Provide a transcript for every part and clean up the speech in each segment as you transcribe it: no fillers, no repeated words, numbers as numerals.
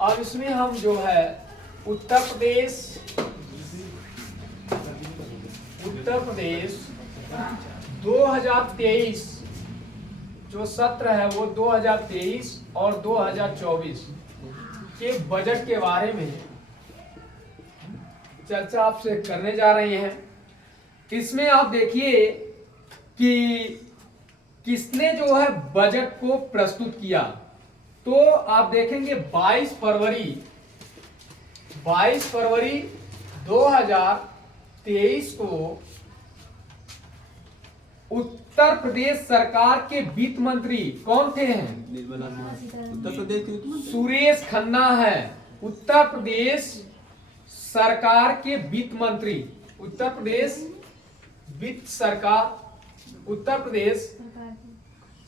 अब इसमें हम जो है उत्तर प्रदेश 2023 जो सत्र है वो 2023 और 2024 के बजट के बारे में चर्चा आपसे करने जा रहे हैं। इसमें आप देखिए कि किसने जो है बजट को प्रस्तुत किया, तो आप देखेंगे 22 फरवरी 2023 को उत्तर प्रदेश सरकार के वित्त मंत्री कौन थे हैं? उत्तर प्रदेश के वित्त मंत्री सुरेश खन्ना है। उत्तर प्रदेश सरकार के वित्त मंत्री, उत्तर प्रदेश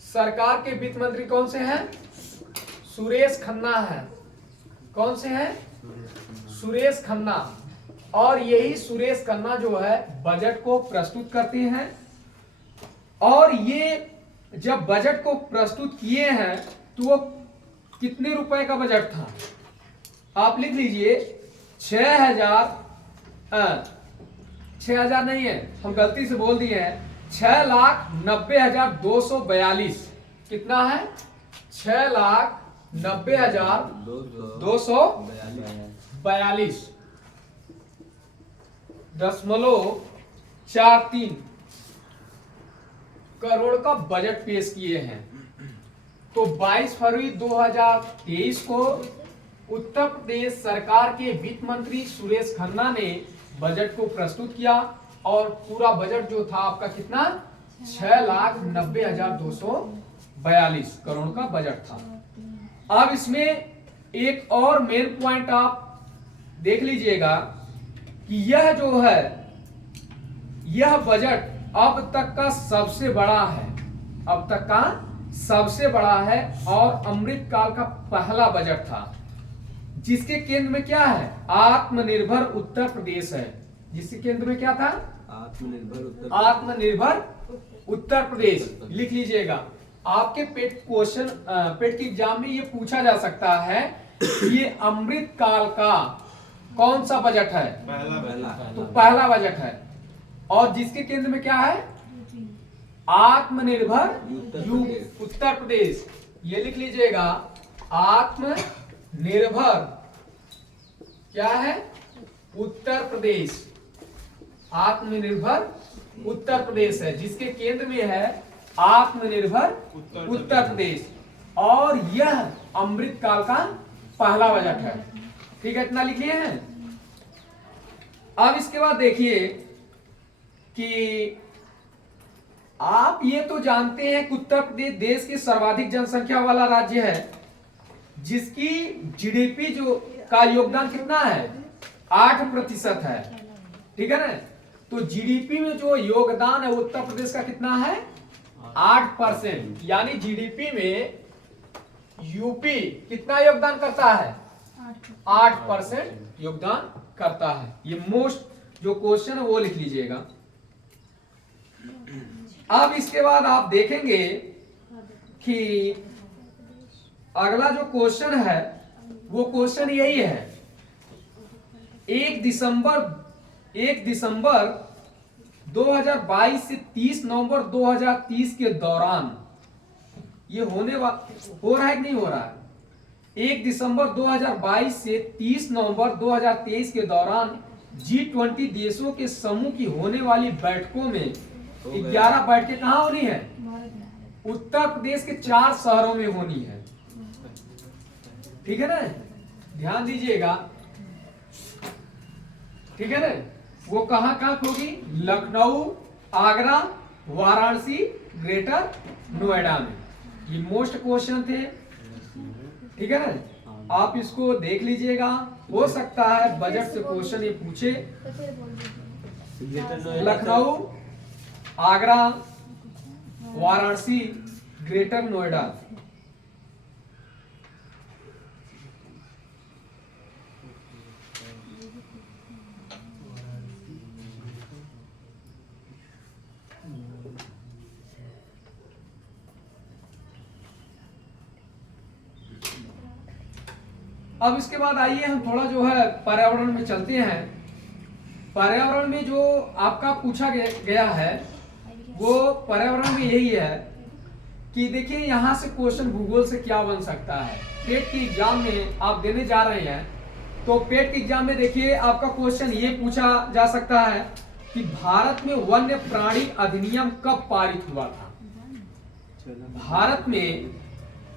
सरकार के वित्त मंत्री कौन से हैं? सुरेश खन्ना है। कौन से हैं? सुरेश खन्ना। और यही सुरेश खन्ना जो है बजट को प्रस्तुत करते हैं। और ये जब बजट को प्रस्तुत किए हैं तो वो कितने रुपए का बजट था? आप लिख लीजिए 6,000 नहीं है, हम गलती से बोल दिए हैं, 6,90,242। कितना है? 6,90,242.43 करोड़ का बजट पेश किए हैं। तो 22 फरवरी 2023 को उत्तर प्रदेश सरकार के वित्त मंत्री सुरेश खन्ना ने बजट को प्रस्तुत किया और पूरा बजट जो था आपका कितना? 6,90,242 करोड़ का बजट था। अब इसमें एक और मेन पॉइंट आप देख लीजिएगा कि यह जो है यह बजट अब तक का सबसे बड़ा है, अब तक का सबसे बड़ा है और अमृतकाल का पहला बजट था, जिसके केंद्र में क्या है? आत्मनिर्भर उत्तर प्रदेश है। जिसके केंद्र में क्या था? आत्मनिर्भर उत्तर प्रदेश। लिख लीजिएगा, आपके पेट के एग्जाम में ये पूछा जा सकता है कि ये अमृतकाल का कौन सा बजट है? तो पहला बजट है। और जिसके केंद्र में क्या है? आत्मनिर्भर उत्तर प्रदेश। ये लिख लीजिएगा, आत्मनिर्भर क्या है? उत्तर प्रदेश। आत्मनिर्भर उत्तर प्रदेश है, जिसके केंद्र में है आत्मनिर्भर उत्तर प्रदेश। और यह अमृतकाल का पहला बजट है। ठीक है, इतना लिख लिए हैं। अब इसके बाद देखिए कि आप ये तो जानते हैं कि उत्तर प्रदेश देश की सर्वाधिक जनसंख्या वाला राज्य है, जिसकी जीडीपी जो का योगदान कितना है? 8% है। ठीक है ना? तो जीडीपी में जो योगदान है उत्तर प्रदेश का कितना है? 8%। यानी जीडीपी में यूपी कितना योगदान करता है? 8% योगदान करता है। ये मोस्ट जो क्वेश्चन है वो लिख लीजिएगा। अब इसके बाद आप देखेंगे कि अगला जो क्वेश्चन है वो क्वेश्चन यही है, 1 दिसंबर 2022 से 30 नवंबर 2030 के दौरान ये हो रहा है कि नहीं हो रहा है? 1 दिसंबर 2022 से 30 नवंबर 2023 के दौरान G20 देशों के समूह की होने वाली बैठकों में 11 बैठकें कहां होनी है? उत्तर प्रदेश के 4 शहरों में होनी है। ठीक है ना? ध्यान दीजिएगा। ठीक है ना? वो कहां कहां होगी? लखनऊ, आगरा, वाराणसी, ग्रेटर नोएडा में। ये मोस्ट क्वेश्चन थे। ठीक है ना? आप इसको देख लीजिएगा, हो सकता है बजट से क्वेश्चन ये पूछे। लखनऊ, आगरा, वाराणसी, ग्रेटर नोएडा। अब इसके बाद आइए हम थोड़ा जो है पर्यावरण में चलते हैं। पर्यावरण में जो आपका पूछा गया है वो पर्यावरण में यही है कि देखिए यहाँ से क्वेश्चन भूगोल से क्या बन सकता है। पेट की एग्जाम में आप देने जा रहे हैं तो पेट की एग्जाम में देखिए आपका क्वेश्चन ये पूछा जा सकता है कि भारत में वन्य प्राणी अधिनियम कब पारित हुआ था। भारत में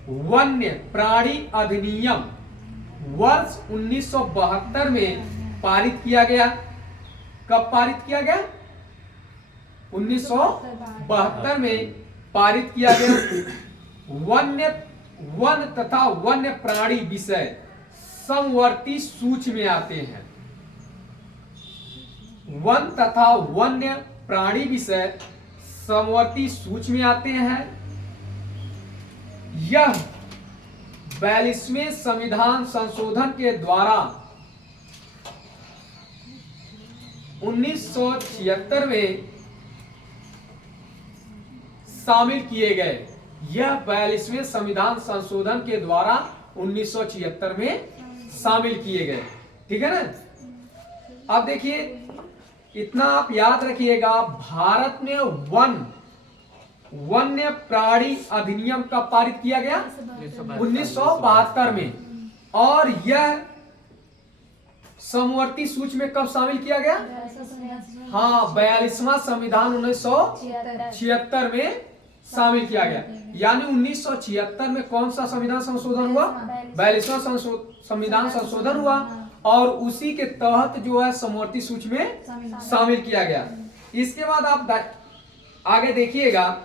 वन्य प्राणी अधिनियम वर्ष 1972 में पारित किया गया। कब पारित किया गया? 1972 में पारित किया गया। वन तथा वन्य प्राणी विषय समवर्ती सूच में आते हैं। वन तथा वन्य प्राणी विषय समवर्ती सूच में आते हैं। यह 42वें संविधान संशोधन के द्वारा 1976 में शामिल किए गए। यह 42वें संविधान संशोधन के द्वारा 1976 में शामिल किए गए। ठीक है ना। अब देखिए इतना आप याद रखिएगा, भारत में वन्य प्राणी अधिनियम कब पारित किया गया? 1972 में। और यह समवर्ती सूच में कब शामिल किया गया? हाँ, 42वां संविधान 1976 में शामिल किया गया। यानी 1976 में कौन सा संविधान संशोधन हुआ? 42वां संविधान संशोधन हुआ और उसी के तहत जो है समवर्ती सूच में शामिल किया गया। इसके बाद आप आगे देखिएगा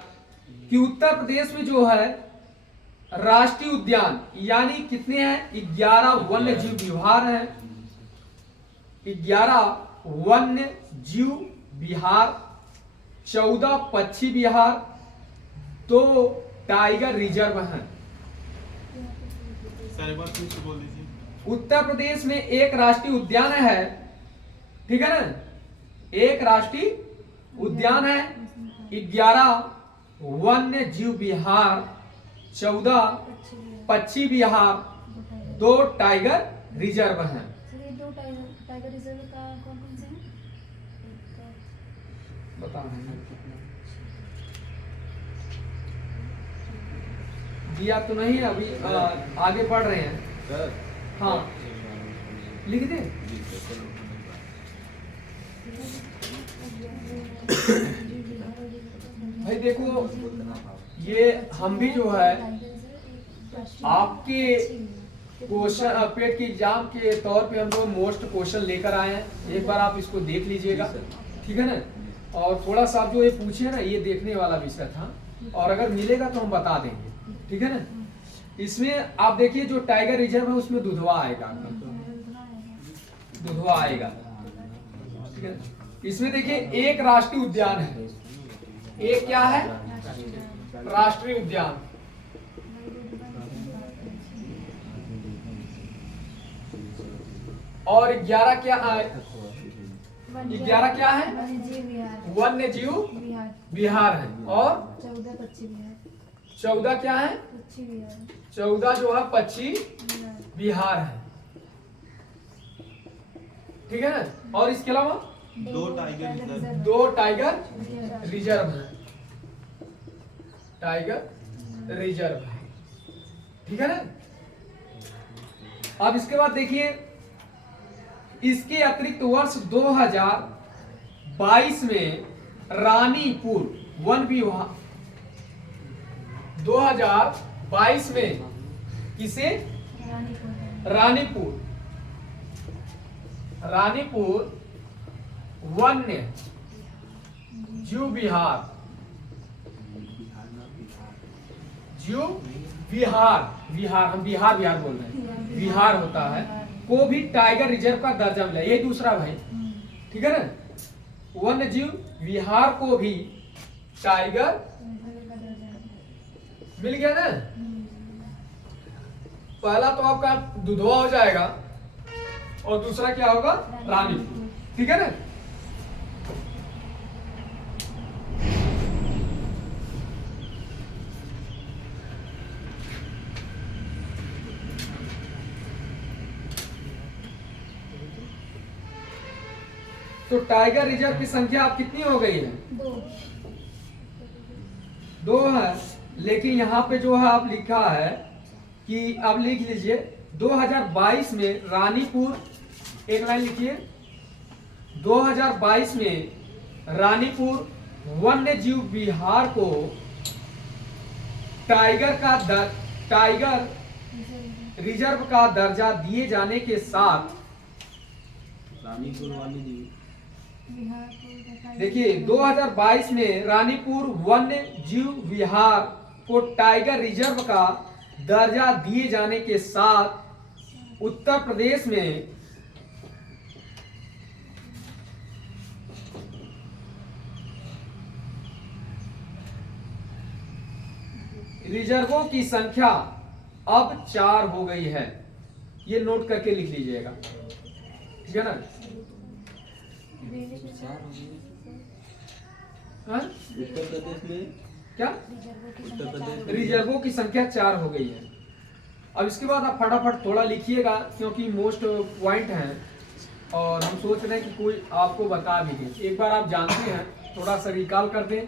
कि उत्तर प्रदेश में जो है राष्ट्रीय उद्यान यानी कितने हैं? 11 वन्य जीव विहार हैं। 11 वन्य जीव विहार, 14 पक्षी विहार, 2 टाइगर रिजर्व हैं। उत्तर प्रदेश में एक राष्ट्रीय उद्यान है। ठीक है ना, एक राष्ट्रीय उद्यान है, 11 वन्य जीव विहार, 14 पक्षी विहार, 2 टाइगर रिजर्व हैं। टाइगर रिजर्व का कौन से हैं? बता दिया तो नहीं, अभी आगे बढ़ रहे हैं। हाँ, लिख दे। भाई देखो, ये हम भी जो है आपके क्वेश्चन पेट के एग्जाम के तौर पे हम लोग मोस्ट क्वेश्चन लेकर आए हैं। एक बार आप इसको देख लीजिएगा। ठीक है ना। और थोड़ा सा जो ये पूछे ना, ये देखने वाला विषय था और अगर मिलेगा तो हम बता देंगे। ठीक है ना। इसमें आप देखिए जो टाइगर रिजर्व है उसमें दुधवा आएगा। दुधवा आएगा। ठीक है। इसमें देखिए एक राष्ट्रीय उद्यान है। एक क्या है? राष्ट्रीय उद्यान। और 11 क्या है? 11 क्या है? वन्य जीव विहार है। और 14 पक्षी विहार। 14 क्या है? 14 जो है पक्षी विहार है। ठीक है ना। और इसके अलावा 2 टाइगर रिजर्व है। टाइगर रिजर्व है। ठीक है ना। अब इसके बाद देखिए, इसके अतिरिक्त वर्ष 2022 में रानीपुर वन विभाग 2022 में किसे? रानीपुर वन्य जीव विहार हम बिहार बोल रहे हैं, बिहार होता है, को भी टाइगर रिजर्व का दर्जा मिला। ये दूसरा भाई। ठीक है ना। वन्य जीव विहार को भी टाइगर मिल गया ना। पहला तो आपका दुधवा हो जाएगा और दूसरा क्या होगा? रानीपुर। ठीक है ना। तो टाइगर रिजर्व की संख्या अब कितनी हो गई है? 2। 2 है, लेकिन यहाँ पे जो है आप लिखा है कि अब लिख लीजिए 2022 में रानीपुर, एक लाइन लिखिए, 2022 में रानीपुर वन्य जीव विहार को टाइगर रिजर्व का दर्जा दिए जाने के साथ, रानीपुर वाली जी देखिए 2022 में रानीपुर वन्य जीव विहार को टाइगर रिजर्व का दर्जा दिए जाने के साथ उत्तर प्रदेश में रिजर्वों की संख्या अब 4 हो गई है। ये नोट करके लिख लीजिएगा, ठीक है ना? हाँ? उत्तर प्रदेश में क्या उत्तर प्रदेश में रिजर्वों की संख्या 4 हो गई है। अब इसके बाद आप फटाफट थोड़ा लिखिएगा, क्योंकि मोस्ट पॉइंट हैं और हम सोच रहे हैं कि कोई आपको बता भी दे। एक बार आप जानते हैं, थोड़ा सा रिकॉल कर दें।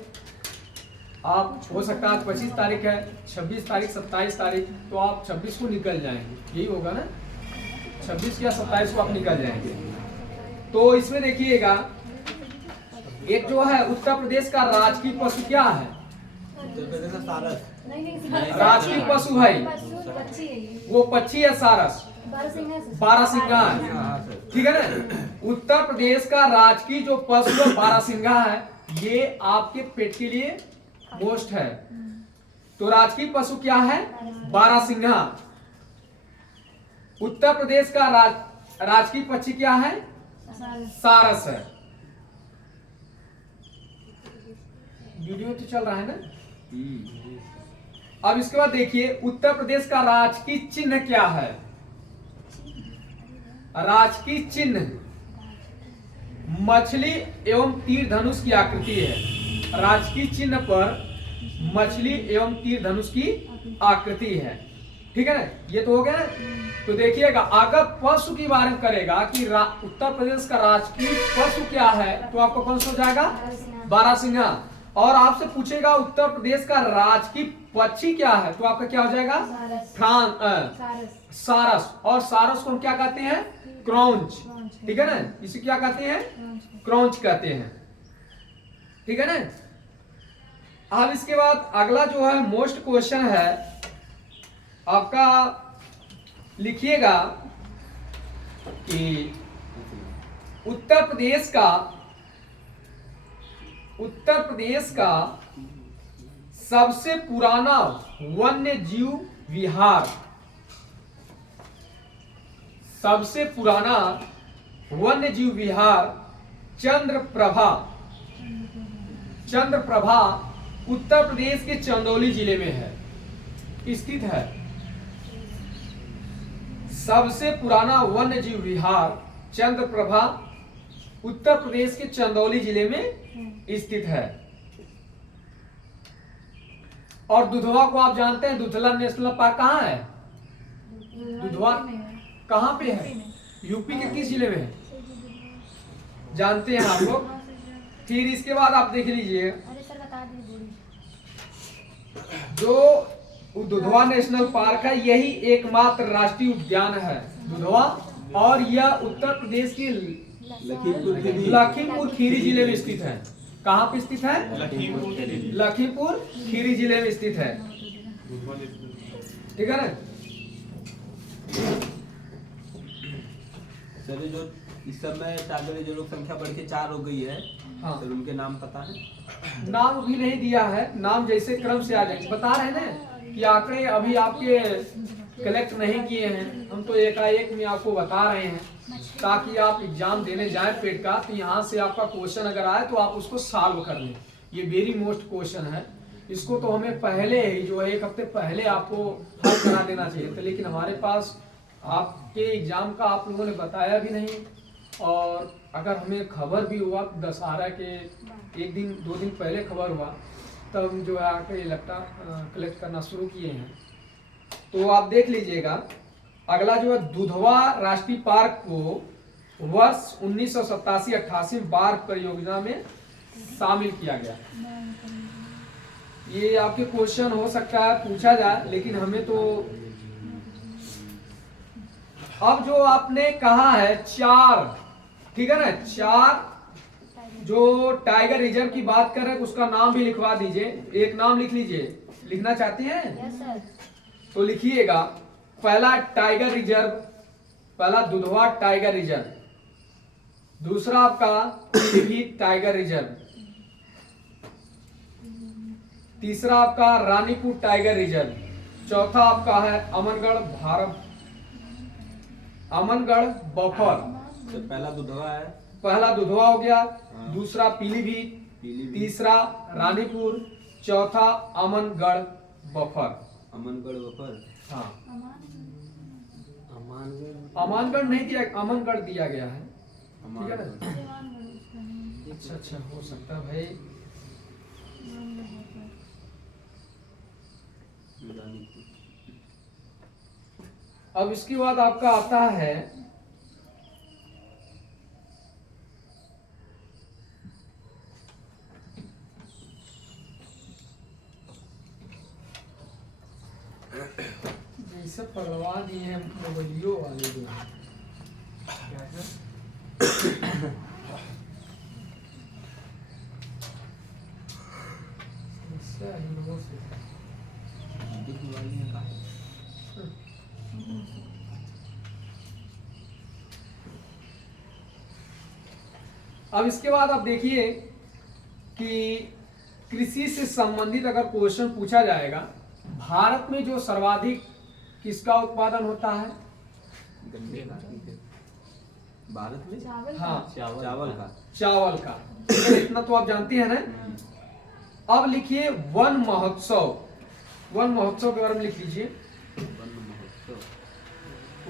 आप हो सकता है आज 25 तारीख है, 26 तारीख, 27 तारीख, तो आप 26 को निकल जाएंगे, यही होगा ना? 26 या 27 को आप निकल जाएंगे। तो इसमें देखिएगा, एक जो है उत्तर प्रदेश का राजकीय पशु क्या है? उत्तर प्रदेश का सारस। राजकीय पशु है पक्षी है ये। वो पक्षी है सारस, 12 हाँ सर। ठीक है ना? उत्तर प्रदेश का राजकीय जो पशु है 12 है, ये आपके पेट के लिए मोस्ट है। तो राजकीय पशु क्या है? 12। उत्तर प्रदेश का राजकीय पक्षी क्या है? सारस है। वीडियो तो चल रहा है ना? अब इसके बाद देखिए, उत्तर प्रदेश का राजकीय चिन्ह क्या है? राजकीय चिन्ह मछली एवं तीर धनुष की आकृति है। राजकीय चिन्ह पर मछली एवं तीर धनुष की आकृति है, ठीक है ना? ये तो हो गया ना? तो देखिएगा, अगर पशु की बारे में करेगा कि उत्तर प्रदेश का राजकीय पशु क्या है, तो आपको कौन सा हो जाएगा? 12। और आपसे पूछेगा उत्तर प्रदेश का राजकीय पक्षी क्या है, तो आपका क्या हो जाएगा? सारस। और सारस को हम क्या कहते हैं? क्रॉन्च, ठीक है ना? इसे क्या कहते हैं? क्रॉन्च कहते हैं, ठीक है ना? अब इसके बाद अगला जो है मोस्ट क्वेश्चन है आपका, लिखिएगा कि उत्तर प्रदेश का सबसे पुराना वन्य जीव विहार, सबसे पुराना वन्य जीव विहार चंद्रप्रभा उत्तर प्रदेश के चंदौली जिले में है, स्थित है। सबसे पुराना वन्य जीव विहार चंद्रप्रभा उत्तर प्रदेश के चंदौली जिले में स्थित है। और दुधवा को आप जानते हैं, दुधला नेशनल पार्क कहाँ है? दुधवा कहाँ पे है? यूपी के किस जिले में है? जानते हैं आप लोग। फिर इसके बाद आप देख लीजिए, जो दुधवा नेशनल पार्क है, यही एकमात्र राष्ट्रीय उद्यान है दुधवा, और यह उत्तर प्रदेश के लखीमपुर खीरी जिले में स्थित है। कहाँ पे स्थित है? लखीमपुर खीरी जिले में स्थित है, ठीक है ना? सर जो इस समय टाइगर जो लोग संख्या बढ़ के 4 हो गई है, हाँ। सर उनके नाम पता है? नाम भी नहीं दिया है, नाम जैसे क्रम से आ जाएंगे। बता रहे हैं ना कि आंकड़े अभी आपके कलेक्ट नहीं किए हैं, हम तो एकाएक में आपको बता रहे हैं, ताकि आप एग्जाम देने जाए पेट का, तो यहाँ से आपका क्वेश्चन अगर आए तो आप उसको सॉल्व कर लें। ये वेरी मोस्ट क्वेश्चन है, इसको तो हमें पहले ही जो है 1 हफ्ते पहले आपको हल करा देना चाहिए था, लेकिन हमारे पास आपके एग्जाम का आप लोगों ने बताया भी नहीं, और अगर हमें खबर भी हुआ तो दशहरा के 1 दिन 2 दिन पहले खबर हुआ, तब हम जो है आकर इलेक्ट्रा कलेक्ट करना शुरू किए हैं। तो आप देख लीजिएगा, अगला जो है दुधवा राष्ट्रीय पार्क को वर्ष 1987-88 में बार परियोजना में शामिल किया गया। ये आपके क्वेश्चन हो सकता है पूछा जाए, लेकिन हमें तो अब जो आपने कहा है 4, ठीक है ना, 4 जो टाइगर रिजर्व की बात कर रहे हैं उसका नाम भी लिखवा दीजिए। एक नाम लिख लीजिए, लिखना चाहती हैं यस सर। तो लिखिएगा। पहला टाइगर रिजर्व, पहला दुधवा टाइगर रिजर्व, दूसरा आपका पीलीभीत टाइगर रिजर्व, तीसरा आपका रानीपुर टाइगर रिजर्व, चौथा आपका है अमनगढ़ बफर। तो पहला दुधवा है, पहला दुधवा हो गया, दूसरा पीलीभीत, तीसरा रानीपुर, चौथा अमनगढ़ बफर। अमनगढ़ बफर। हाँ, अमनगढ़ अमानगढ़ नहीं दिया, अमनगढ़ दिया गया है, ठीक है ना। अच्छा अच्छा, हो सकता है भाई। अब इसके बाद आपका आता है जैसे पढ़वा दिए हैं मोबाइलियो वाले जो हैं। क्या है? समस्या इन लोगों से दिखने वाली है कहाँ? अब इसके बाद आप देखिए कि कृषि से संबंधित अगर क्वेश्चन पूछा जाएगा, भारत में जो सर्वाधिक किसका उत्पादन होता है? गन्ने का। भारत में चावल। हाँ, चावल का। चावल का। इतना तो आप जानती हैं ना। अब लिखिए वन महोत्सव, वन महोत्सव के बारे में लिख लीजिए। वन महोत्सव।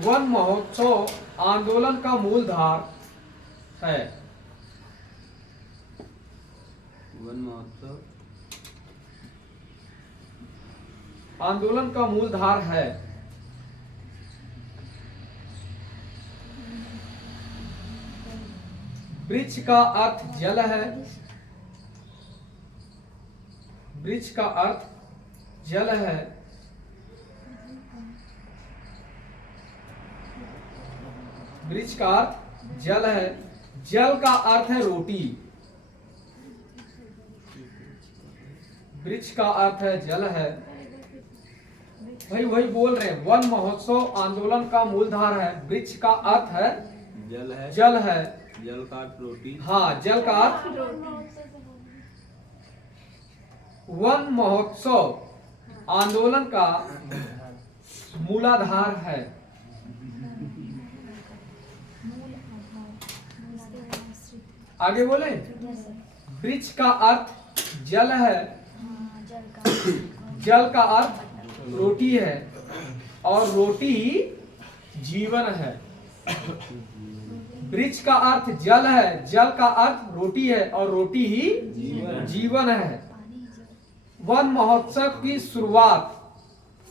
वन महोत्सव आंदोलन का मूलधार है। वन महोत्सव आंदोलन का मूलधार है। वृक्ष का अर्थ जल है। वृक्ष का अर्थ जल है। वृक्ष का अर्थ जल है। जल का अर्थ है रोटी। वृक्ष का अर्थ है जल है। वही बोल रहे हैं, वन महोत्सव आंदोलन का मूलधार है। वृक्ष का अर्थ है जल है। जल है। जल का अर्थ रोटी। हाँ, जल का अर्थ। वन महोत्सव आंदोलन का मूलाधार है। आगे बोले, वृक्ष का अर्थ जल है। जल का अर्थ रोटी है और रोटी ही जीवन है। वृक्ष का अर्थ जल है, जल का अर्थ रोटी है और रोटी ही जीवन है। वन महोत्सव की शुरुआत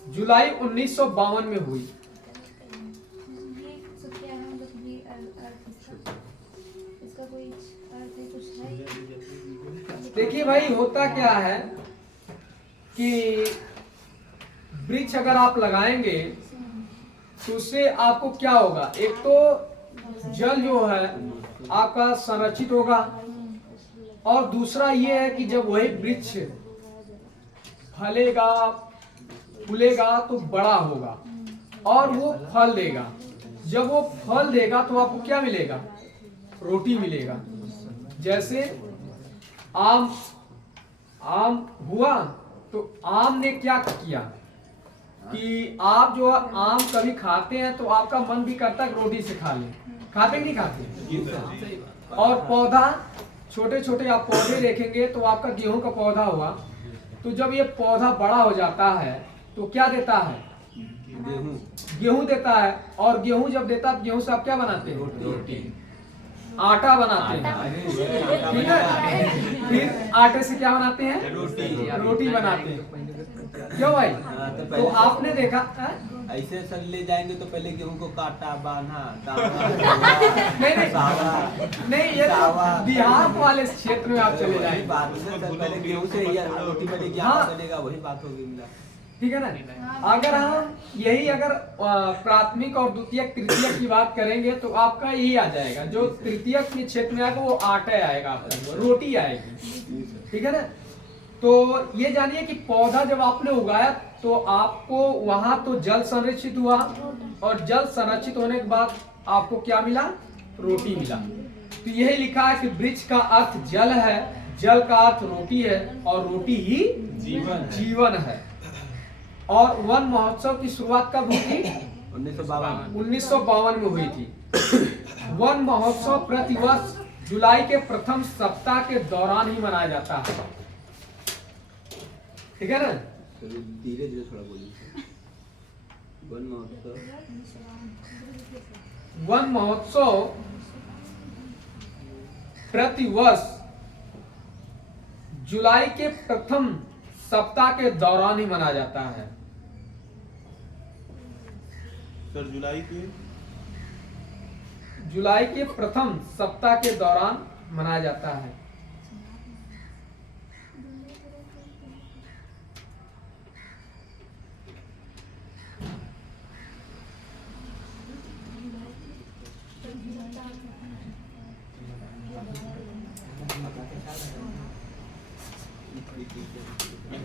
जुलाई 1952 में हुई। देखिए भाई, होता क्या है कि वृक्ष अगर आप लगाएंगे तो उससे आपको क्या होगा? एक तो जल जो है आपका संरक्षित होगा, और दूसरा ये है कि जब वही वृक्ष फलेगा फूलेगा तो बड़ा होगा और वो फल देगा। जब वो फल देगा तो आपको क्या मिलेगा? रोटी मिलेगा। जैसे आम हुआ तो आम ने क्या किया कि आप जो आम कभी खाते हैं तो आपका मन भी करता है रोटी से खा लें। खाते नहीं खाते? और पौधा, छोटे छोटे आप पौधे देखेंगे तो आपका गेहूं का पौधा हुआ, तो जब ये पौधा बड़ा हो जाता है तो क्या देता है? गेहूं देता है। और गेहूं जब देता है, गेहूं से आप क्या बनाते हैं? रोटी, आटा बनाते हैं, ठीक है। फिर आटे से क्या बनाते हैं? रोटी बनाते हैं। क्यों भाई? तो आपने देखा ऐसे सर ले जाएंगे तो पहले गेहूं को काटा बांधा नहीं सावा नहीं, ये तो देहात वाले क्षेत्र में आप चले वही जाएंगे। बात है सर, पहले गेहूं से ही रोटी बनेगी, हाँ। आटा बनेगा, वही बात होगी मिला। ठीक है ना। अगर हम यही अगर प्राथमिक और द्वितीयक तृतीयक की बात करेंगे तो आपका यही आ जाएगा। जो तृतीयक के क्षेत्र में आएगा वो आटा आएगा, आपका रोटी आएगी। ठीक है ना। तो ये जानिए कि पौधा जब आपने उगाया तो आपको वहां तो जल संरक्षित हुआ, और जल संरक्षित होने के बाद आपको क्या मिला? रोटी मिला। तो यही लिखा है कि वृक्ष का अर्थ जल है, जल का अर्थ रोटी है, और रोटी ही जीवन है। और वन महोत्सव की शुरुआत कब हुई थी? 1952 में हुई थी। वन महोत्सव प्रतिवर्ष जुलाई के प्रथम सप्ताह के दौरान ही मनाया जाता है। ठीक है ना। धीरे धीरे थोड़ा बोलिए। वन महोत्सव प्रतिवर्ष जुलाई के प्रथम सप्ताह के दौरान ही मनाया जाता है। सर जुलाई के प्रथम सप्ताह के दौरान मनाया जाता है।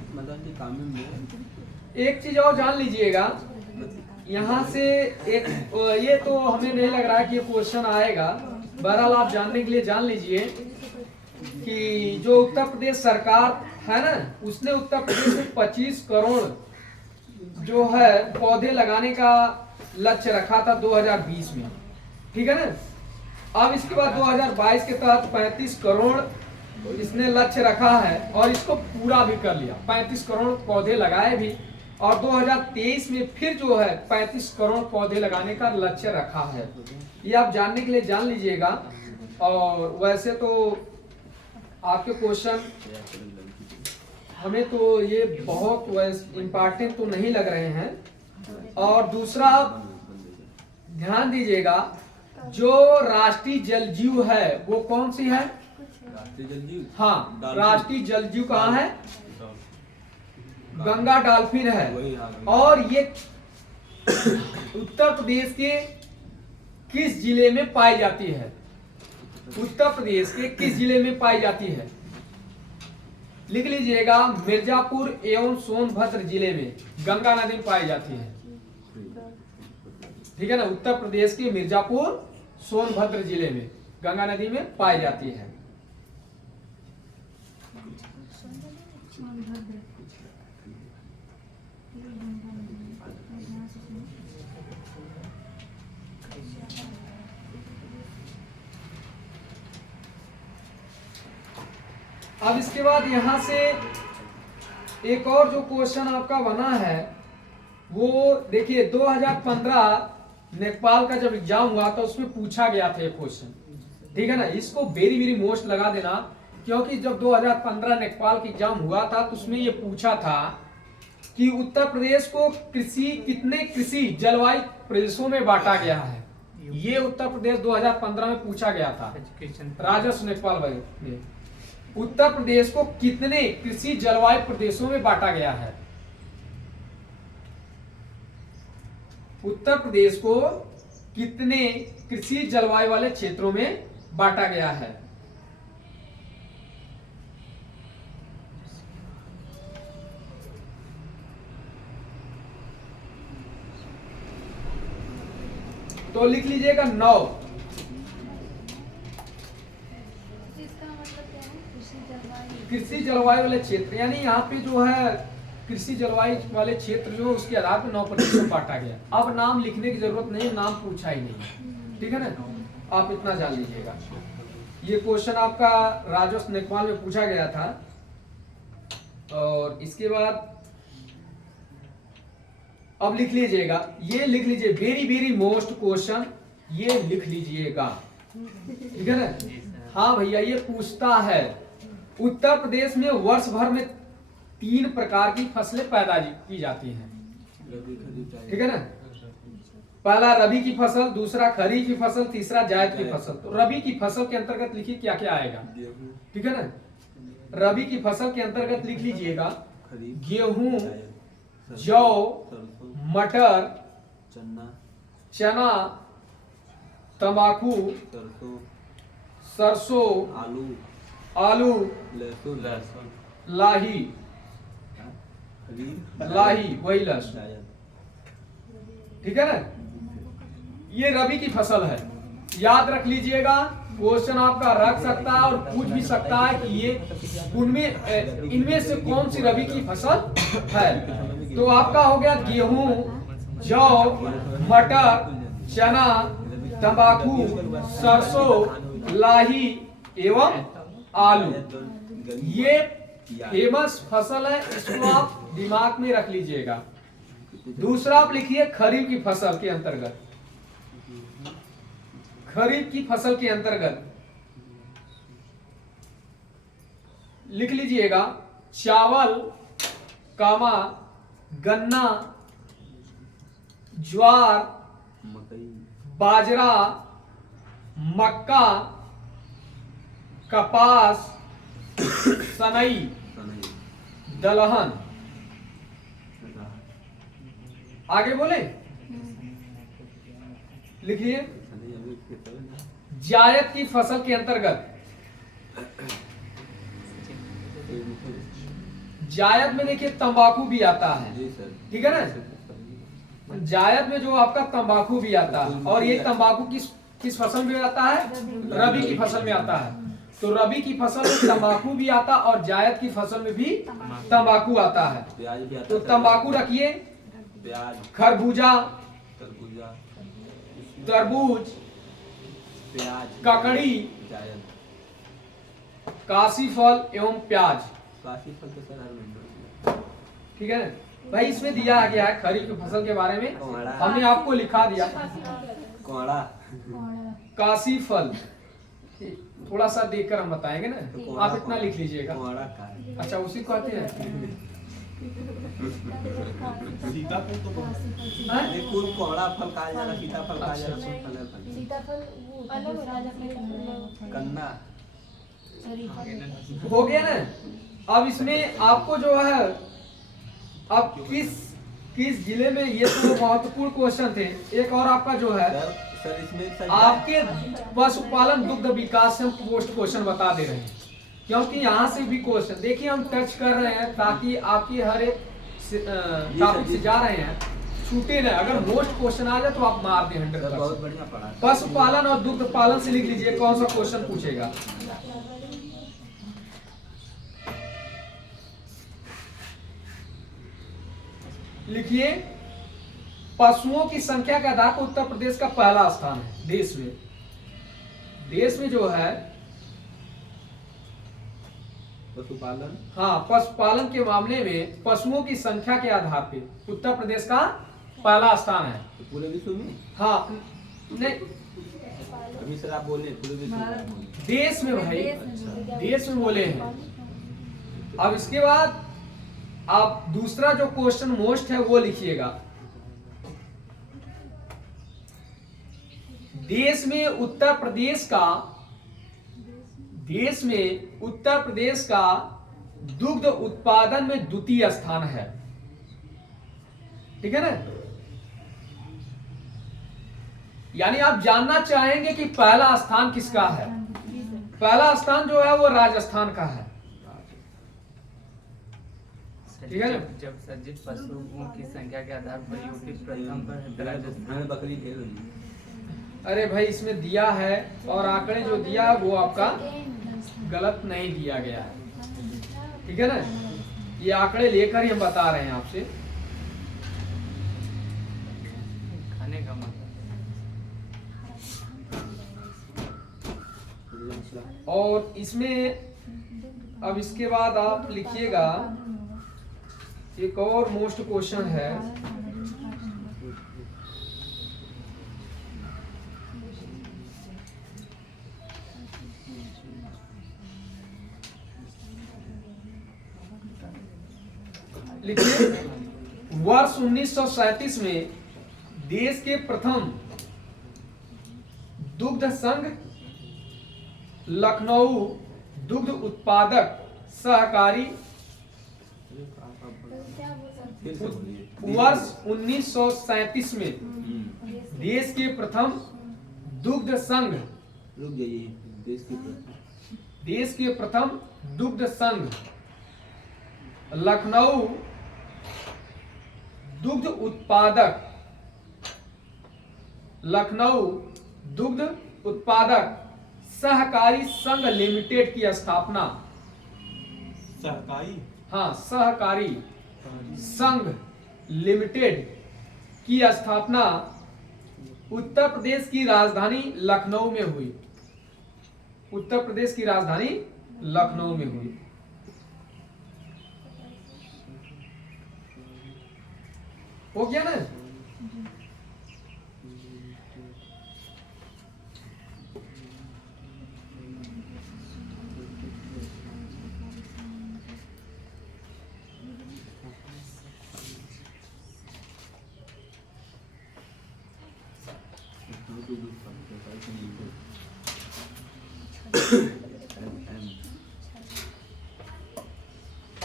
मतलब कि काम में एक चीज और जान लीजिएगा यहाँ से, एक ये तो हमें नहीं लग रहा है कि ये क्वेश्चन आएगा। बहरहाल आप जानने के लिए जान लीजिए कि जो उत्तर प्रदेश सरकार है ना, उसने उत्तर प्रदेश में 25 करोड़ जो है पौधे लगाने का लक्ष्य रखा था 2020 में। ठीक है ना। अब इसके बाद 2022 के तहत 35 करोड़ इसने लक्ष्य रखा है, और इसको पूरा भी कर लिया। 35 करोड़ पौधे लगाए भी, और 2023 में फिर जो है 35 करोड़ पौधे लगाने का लक्ष्य रखा है। ये आप जानने के लिए जान लीजिएगा। और वैसे तो आपके क्वेश्चन हमें तो ये बहुत इम्पोर्टेंट तो नहीं लग रहे हैं। और दूसरा ध्यान दीजिएगा, जो राष्ट्रीय जल जीव है वो कौन सी है? हाँ, राष्ट्रीय जल जीव कहाँ है? गंगा डॉल्फिन है। और ये उत्तर प्रदेश के किस जिले में पाई जाती है? उत्तर प्रदेश के किस जिले में पाई जाती है? लिख लीजिएगा, मिर्जापुर एवं सोनभद्र जिले में गंगा नदी में पाई जाती है। ठीक है ना। उत्तर प्रदेश के मिर्जापुर सोनभद्र जिले में गंगा नदी में पाई जाती है। अब इसके बाद यहां से एक और जो क्वेश्चन आपका बना है वो देखिए, 2015 नेपाल का जब एग्जाम हुआ था उसमें पूछा गया था ये क्वेश्चन। ठीक है ना। इसको वेरी वेरी मोस्ट लगा देना, क्योंकि जब 2015 नेपाल का एग्जाम हुआ था तो उसमें ये पूछा था कि उत्तर प्रदेश को कितने कृषि जलवायु प्रदेशों में बांटा गया है। ये उत्तर प्रदेश 2015 में पूछा गया था राजस्व नेपाल में। उत्तर प्रदेश को कितने कृषि जलवायु प्रदेशों में बांटा गया है? उत्तर प्रदेश को कितने कृषि जलवायु वाले क्षेत्रों में बांटा गया है? तो लिख लीजिएगा 9। इसका मतलब क्या है? कृषि जलवायु। कृषि जलवायु वाले क्षेत्र, यानी यहाँ पे जो है कृषि जलवायु वाले क्षेत्र जो उसके आधार पर 9% बांटा गया। अब नाम लिखने की जरूरत नहीं, नाम पूछा ही नहीं। ठीक है ना। आप इतना जान लीजिएगा, ये क्वेश्चन आपका राजस्व नेपाल में पूछा गया था। और इसके बाद अब लिख लीजिएगा, ये लिख लीजिए, वेरी वेरी मोस्ट क्वेश्चन ये लिख लीजिएगा। ठीक है ना। हाँ भैया, ये पूछता है उत्तर प्रदेश में वर्ष भर में 3 प्रकार की फसलें पैदा की जाती हैं। ठीक है ना। पहला रबी की फसल, दूसरा खरीफ की फसल, तीसरा जायद की फसल। तो रबी की फसल के अंतर्गत लिखिए क्या क्या आएगा, गेहूं, ठीक है ना। रबी की फसल के अंतर्गत लिख लीजिएगा खरीफ, गेहूं, जायद, जौ, सरसों, मटर, चना, चना, तंबाकू, सरसों, सरसों, आलू, आलू, लहसुन, लाही, खरीफ, लाही वही लहसुन, जायद। ठीक है ना। ये रबी की फसल है, याद रख लीजिएगा। क्वेश्चन आपका रख सकता है और पूछ भी सकता है कि ये उनमें इनमें से कौन सी रबी की फसल है। तो आपका हो गया गेहूं, जौ, मटर, चना, तंबाकू, सरसों, लाही एवं आलू। ये फेमस फसल है, इसको आप दिमाग में रख लीजिएगा। दूसरा आप लिखिए खरीफ की फसल के अंतर्गत, खरीफ की फसल के अंतर्गत लिख लीजिएगा चावल, कामा, गन्ना, ज्वार, मकई, बाजरा, मक्का, कपास, सनई, सनई, दलहन। आगे बोले लिखिए सनई अभी खेत है ना। जायद की फसल के अंतर्गत, जायद में देखिए तंबाकू भी आता है, जी सर, ठीक है ना। जायद में जो आपका तंबाकू भी आता है, और ये तंबाकू किस किस फसल में आता है, रबी की फसल में आता है। तो रबी की फसल में तंबाकू भी आता है और जायद की फसल में भी तंबाकू आता है। प्याज भी आता तो है। तंबाकू रखिए, प्याज, खरबूजा, तरबूजा, तरबूज, प्याज, ककड़ी, जायद। काशी फल एवं प्याज, काफी फल तो सर हर महीने। ठीक है ना भाई। इसमें दिया गया है खरीफ की फसल के बारे में, हमने आपको लिखा दिया कोहड़ा, काशी फल। थोड़ा सा देखकर हम बताएंगे ना, तो आप इतना लिख लीजिएगा। कोहड़ा का है। अच्छा उसी को आते हैं। सीताफल तो हाँ? ये कुल कोहड़ा फल कहा जा रहा, सीताफल कहा जा रहा, सब फल है फल। सीताफल वो अलग राजा फल गन्ना, हो गया ना। अब इसमें आपको जो है, अब किस किस जिले में, ये तो महत्वपूर्ण क्वेश्चन थे। एक और आपका जो है सर इसमें सर आपके पशुपालन दुग्ध विकास से हम पोस्ट क्वेश्चन बता दे रहे हैं, क्योंकि यहाँ से भी क्वेश्चन देखिए हम टच कर रहे हैं ताकि आपकी हर एक टॉपिक से जा रहे हैं, छूटे ना। अगर मोस्ट क्वेश्चन आ जाए तो आप मार दें 100%। बहुत बढ़िया पढ़ा। पशुपालन और दुग्ध पालन से लिख लीजिए कौन सा क्वेश्चन पूछेगा। लिखिए पशुओं की संख्या के आधार पर उत्तर प्रदेश का पहला स्थान है देश में। देश में जो है, पशुपालन, हाँ पशुपालन के मामले में पशुओं की संख्या के आधार पे उत्तर प्रदेश का पहला स्थान है। तो पूरे विश्व में। हाँ नहीं, अभी सर आप बोले पूरे विश्व में। देश में भाई, देश में बोले हैं। अब इसके बाद आप दूसरा जो क्वेश्चन मोस्ट है वो लिखिएगा। देश में उत्तर प्रदेश का दुग्ध उत्पादन में द्वितीय स्थान है, ठीक है ना। यानी आप जानना चाहेंगे कि पहला स्थान किसका है। पहला स्थान जो है वो राजस्थान का है, ठीक है ना। जब सर्जित पशुओं की संख्या के आधार पर यूपी प्रथम पर है, तो राजस्थान मैंने बकरी ढेर ली। अरे भाई इसमें दिया है और आंकड़े जो दिया है वो आपका गलत नहीं दिया गया है, ठीक है ना। ये आंकड़े लेकर ही हम बता रहे हैं आपसे। खाने का मतलब और इसमें अब इसके बाद आप लिखिएगा एक और मोस्ट क्वेश्चन है। लिखिए वर्ष 1937 में देश के प्रथम दुग्ध संघ लखनऊ दुग्ध उत्पादक सहकारी क्या बोल सकते फिर से बोलिए। वर्ष 1937 में देश के प्रथम दुग्ध संघ रुक जाइए। देश के प्रथम दुग्ध संघ लखनऊ दुग्ध उत्पादक लखनऊ दुग्ध उत्पादक सहकारी संघ लिमिटेड की स्थापना सहकारी हाँ सहकारी संघ लिमिटेड की स्थापना उत्तर प्रदेश की राजधानी लखनऊ में हुई। उत्तर प्रदेश की राजधानी लखनऊ में हुई। हो गया ना?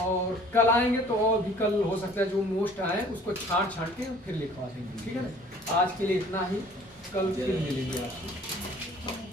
और कल आएंगे तो और भी कल हो सकता है जो मोस्ट आए उसको छांट के फिर लिखवा देंगे। ठीक है ना? आज के लिए इतना ही, कल फिर मिलेंगे आपको।